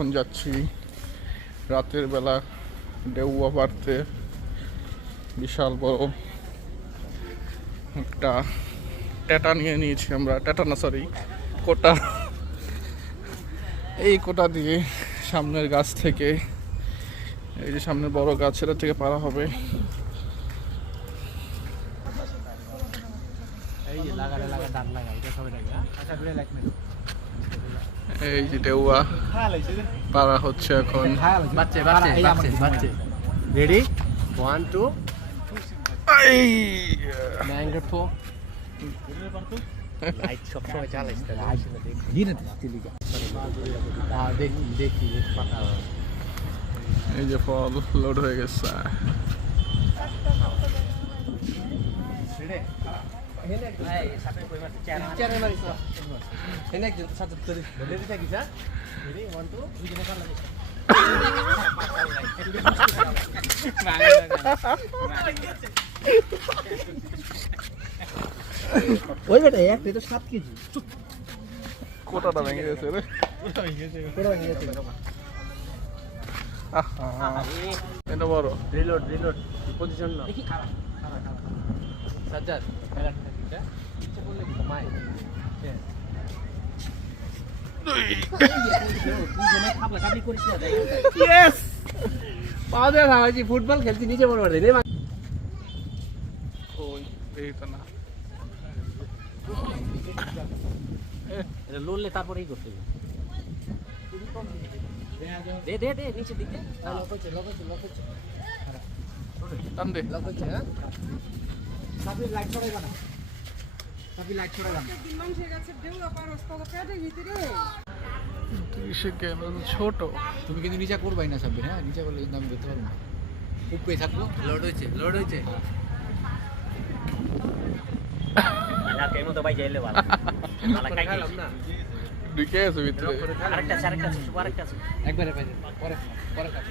এখন যাচ্ছি রাতের বেলা ডেউয়া পাড়তে। বিশাল বড় একটা টেটা নিয়ে নিয়েছি আমরা, টেটা না সরি কোটা। এই কোটা দিয়ে সামনের গাছ থেকে, এই যে সামনের বড় গাছ, সেটা থেকে পারা হবে। এই যে ডেউয়া পারা হচ্ছে এখন। রেডি 1 2 লাইট সব সময় চালাইছ দেখি এই যে ফল লোড হয়ে গেছে। ওই বেটা এক তো 7 কেজি কোটাটা ভেঙে গেছে রে। এটা বড়। রিলোড পজিশন না দেখি খারাপ সাজ্জাদ খেলাটা ইচ্ছা করলে কি মাই ইয়েস পাউডার হাওয়াজি ফুটবল খেলছি নিচে বড় বড় রে। ওই এই তো না, এটা লড়লে তারপরেই করতে হবে। দে দে দে নিচে দিকে লক হচ্ছে টান দে। হ্যাঁ সাবি লাইট ছড়াইবা না, সাবি লাইট ছড়াইবা না। দিন মানুষের কাছে ডেউয়া পারস তো পেটের ভিতরে সে কেন ছোট? তুমি কিন্তু নিচা করবাই না সাব্বির, হ্যাঁ নিচা করলে কিন্তু আমি ধরতে পারবো না। উপরে থাকবো। লোড হয়েছে আলা কেমন তো ভাই যাইলে ভালো আলা কাই গেলাম না ঢুকে আছে ভিতরে। আরেকটা আছে একবারে পাইছে পরে কাজ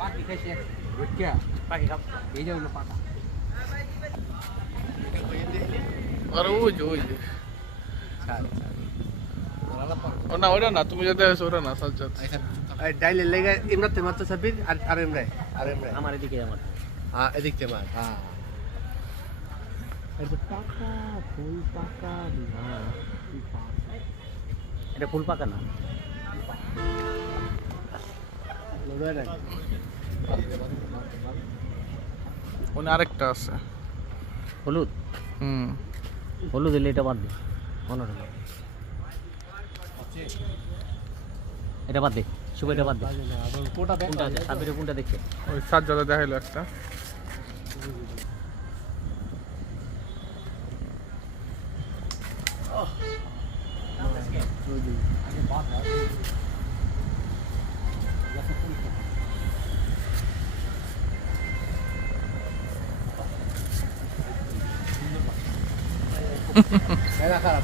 পাখি খাইছে রুকিয়া পাখি খাও এই যে হলো পাকা। আর ওই যে ছাড় ও না, ওটা না, তুমি যেতে আসো, ওটা না সাজ্জাদ। এখানে ডাইলে লেগে ইমরাতে মারতে সাবির আর এমরাই আমার এদিকে এদিক থেকে মার। হ্যাঁ এটা পাকা ফুল পাকা হ্যাঁ এটা ফুল পাকা না ওখানে আরেকটা আছে হলুদ হলুদ এলে এটা বাদ দে মনে রাখ এটা বাদ দে শুভ এটা বাদ দে কোনটা সাবিরে কোনটা দেখছে ওই সাজ্জাদা দেখাইলো একটা।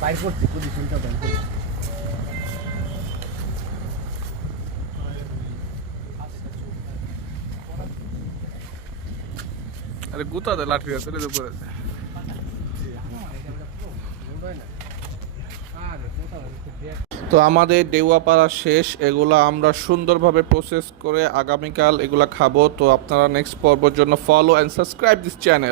বাইর করছি পজিশনটা বাইর করছি। আরে গুতা দে লাঠি আছে রে উপরে। তো আমাদের ডেউয়া পাড়া শেষ। এগুলা আমরা সুন্দরভাবে প্রসেস করে আগামীকাল এগুলা খাবো। তো আপনারা নেক্সট পর্বের জন্য follow and subscribe this channel.